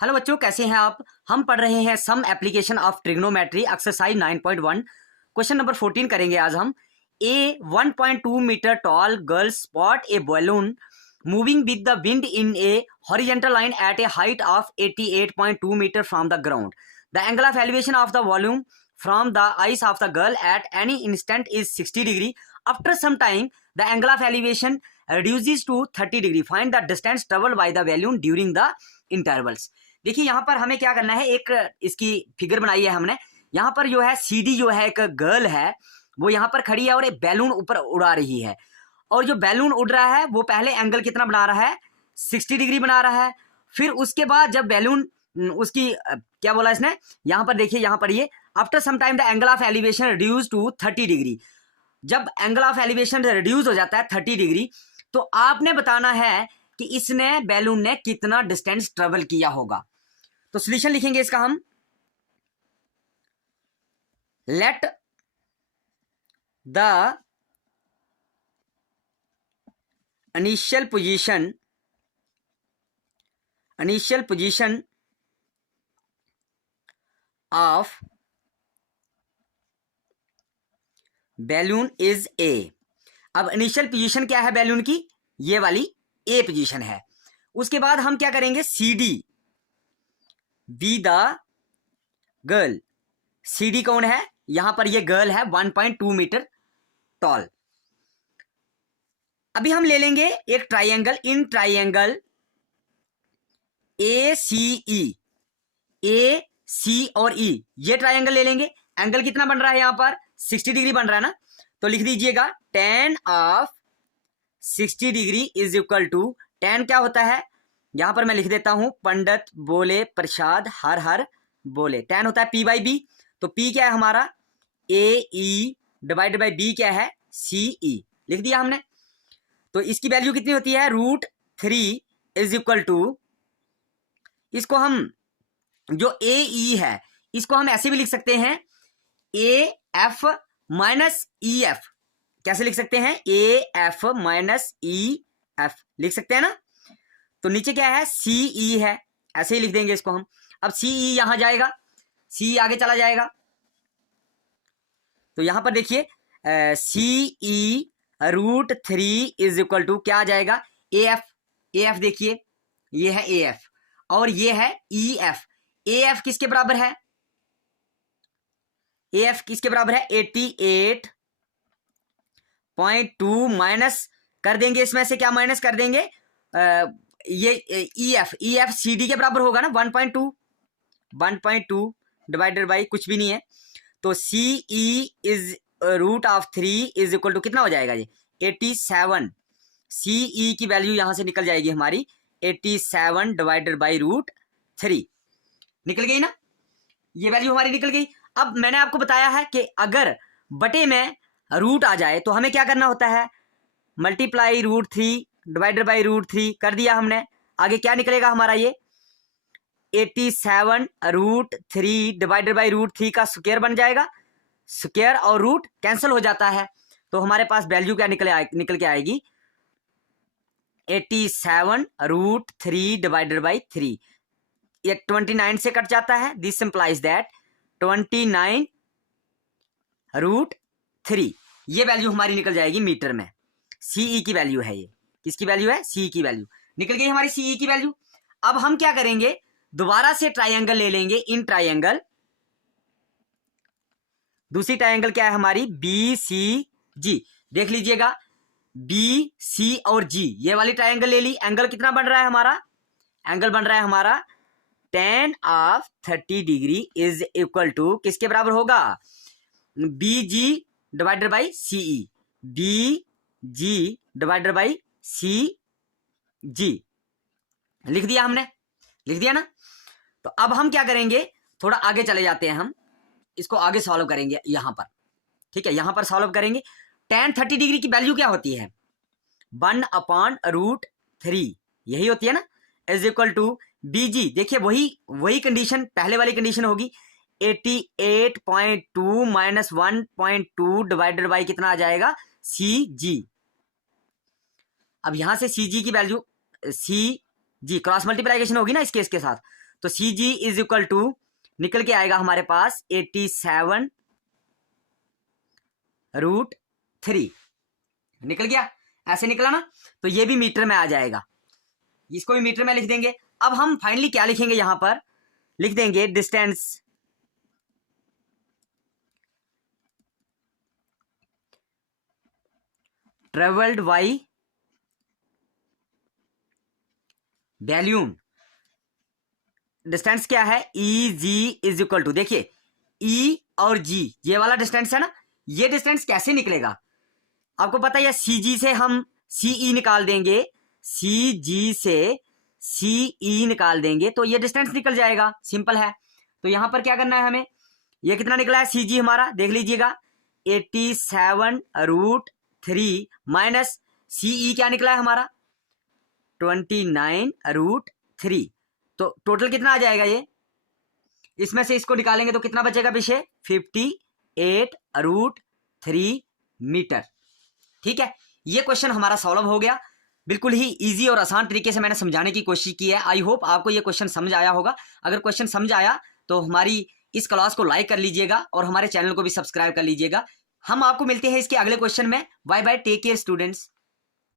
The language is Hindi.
हेलो बच्चों, कैसे हैं आप। हम पढ़ रहे हैं some application of trigonometry exercise 9.1। Question number 14 करेंगे आज हम। A 1.2 metre tall girl spot a balloon moving with the wind in a horizontal line at a height of 88.2 metre from the ground. The angle of elevation of the volume from the eyes of the girl at any instant is 60 degree. After some time, the angle of elevation reduces to 30 degree. Find the distance traveled by the balloon during the intervals. देखिए यहाँ पर हमें क्या करना है, एक इसकी फिगर बनाई है हमने। यहाँ पर जो है सीडी जो है एक गर्ल है, वो यहाँ पर खड़ी है और एक बैलून ऊपर उड़ा रही है। और जो बैलून उड़ रहा है वो पहले एंगल कितना बना रहा है, 60 डिग्री बना रहा है। फिर उसके बाद जब बैलून उसकी क्या बोला इसने, यहाँ पर देखिए, यहाँ पर ये after some time the angle of elevation reduce to 30 degree. जब एंगल ऑफ एलिवेशन रिड्यूस हो जाता है 30 डिग्री, तो आपने बताना है कि इसने बैलून ने कितना डिस्टेंस ट्रेवल किया होगा। तो सॉल्यूशन लिखेंगे इसका हम। Let the initial position of balloon is a. अब इनिशियल पोजीशन क्या है बैलून की, ये वाली ए पोजीशन है। उसके बाद हम क्या करेंगे, C D be the girl. C D कौन है, यहां पर ये गर्ल है 1.2 मीटर टॉल। अभी हम ले लेंगे एक ट्राइंगल, इन ट्राइंगल ए सी ई, ए सी और ई, ये ट्राइंगल ले लेंगे। एंगल कितना बन रहा है यहाँ पर, 60 डिग्री बन रहा है ना। तो लिख दीजिएगा tan of 60 degree is equal to, tan क्या होता है, यहां पर मैं लिख देता हूं, पंडित बोले प्रसाद हर हर बोले। tan होता है p बाई बी। तो p क्या है हमारा, ए ई डिवाइडेड बाई b क्या है, सी ई। लिख दिया हमने। तो इसकी वैल्यू कितनी होती है, √3 इज इक्वल टू, इसको हम जो ए ई है इसको हम ऐसे भी लिख सकते हैं, A F minus E F. कैसे लिख सकते हैं, A F minus E F लिख सकते हैं ना। तो नीचे क्या है, सी ई है, ऐसे ही लिख देंगे इसको हम। अब सी ई यहां जाएगा, सी आगे चला जाएगा। तो यहां पर देखिए सी ई √3 इज इक्वल टू क्या आ जाएगा, ए एफ। ए एफ देखिए, ये है ए एफ और ये है ई एफ। ए एफ किसके बराबर है, ए एफ किसके बराबर है, 88.2 माइनस कर देंगे, इसमें से क्या माइनस कर देंगे, ये ई एफ सी डी के बराबर होगा ना, 1.2 डिवाइडेड बाई कुछ भी नहीं है। तो C E is √3 is equal to कितना हो जाएगा, ये 87। सी ई की वैल्यू यहां से निकल जाएगी हमारी 87 डिवाइडेड बाई √3। निकल गई ना, ये वैल्यू हमारी निकल गई। अब मैंने आपको बताया है कि अगर बटे में रूट आ जाए तो हमें क्या करना होता है, मल्टीप्लाई √3 डिवाइडेड बाई √3 कर दिया हमने। आगे क्या निकलेगा हमारा, ये 87 √3 डिवाइडेड बाई √3 का स्क्वायर बन जाएगा। स्क्वायर और रूट कैंसिल हो जाता है, तो हमारे पास वैल्यू क्या निकल के आएगी, 87 √3 डिवाइडेड बाई 3। ये 29 से कट जाता है। दिस इंप्लाइज दैट 29 √3, ये वैल्यू हमारी निकल जाएगी मीटर में। सीई की वैल्यू है, ये किसकी वैल्यू है, सीई की वैल्यू निकल गई हमारी, सीई की वैल्यू। अब हम क्या करेंगे, दोबारा से ट्राइंगल ले लेंगे, इन ट्राइंगल, दूसरी ट्राइंगल क्या है हमारी, बी सी जी। देख लीजिएगा, बी सी और जी, ये वाली ट्राइंगल ले ली। एंगल कितना बन रहा है हमारा, एंगल बन रहा है हमारा tan of 30 degree is equal to किसके बराबर होगा, B G divided by C E, B G divided by C G. लिख दिया हमने, लिख दिया ना। तो अब हम क्या करेंगे, थोड़ा आगे चले जाते हैं, हम इसको आगे सॉल्व करेंगे यहां पर, ठीक है। यहां पर सॉल्व करेंगे, tan 30 डिग्री की वैल्यू क्या होती है, 1/√3 यही होती है ना, इज इक्वल टू बीजी। देखिए वही कंडीशन, पहले वाली कंडीशन होगी, 88.2 माइनस 1.2 डिवाइडेड बाई कितना आ जाएगा, सी जी। अब यहां से सी जी की वैल्यू, सी जी क्रॉस मल्टीप्लाइकेशन होगी ना इस केस के साथ, तो सी जी इज इक्वल टू निकल के आएगा हमारे पास 87√3 निकल गया, ऐसे निकला ना। तो ये भी मीटर में आ जाएगा, इसको भी मीटर में लिख देंगे। अब हम फाइनली क्या लिखेंगे, यहां पर लिख देंगे distance travelled by balloon. Distance क्या है, ई जी इज इक्वल टू, देखिए ई और जी ये वाला डिस्टेंस है ना, ये डिस्टेंस कैसे निकलेगा आपको पता है, सी जी से हम सी ई निकाल देंगे, सी जी से सी ई निकाल देंगे तो ये डिस्टेंस निकल जाएगा, सिंपल है। तो यहां पर क्या करना है हमें, ये कितना निकला है सी जी हमारा, देख लीजिएगा 87√3 माइनस सी ई क्या निकला है हमारा 29√3। तो टोटल कितना आ जाएगा ये, इसमें से इसको निकालेंगे तो कितना बचेगा पीछे 58√3 मीटर। ठीक है, ये क्वेश्चन हमारा सॉल्व हो गया। बिल्कुल ही इजी और आसान तरीके से मैंने समझाने की कोशिश की है। आई होप आपको ये क्वेश्चन समझ आया होगा। अगर क्वेश्चन समझ आया तो हमारी इस क्लास को लाइक कर लीजिएगा और हमारे चैनल को भी सब्सक्राइब कर लीजिएगा। हम आपको मिलते हैं इसके अगले क्वेश्चन में। Bye bye, take care students.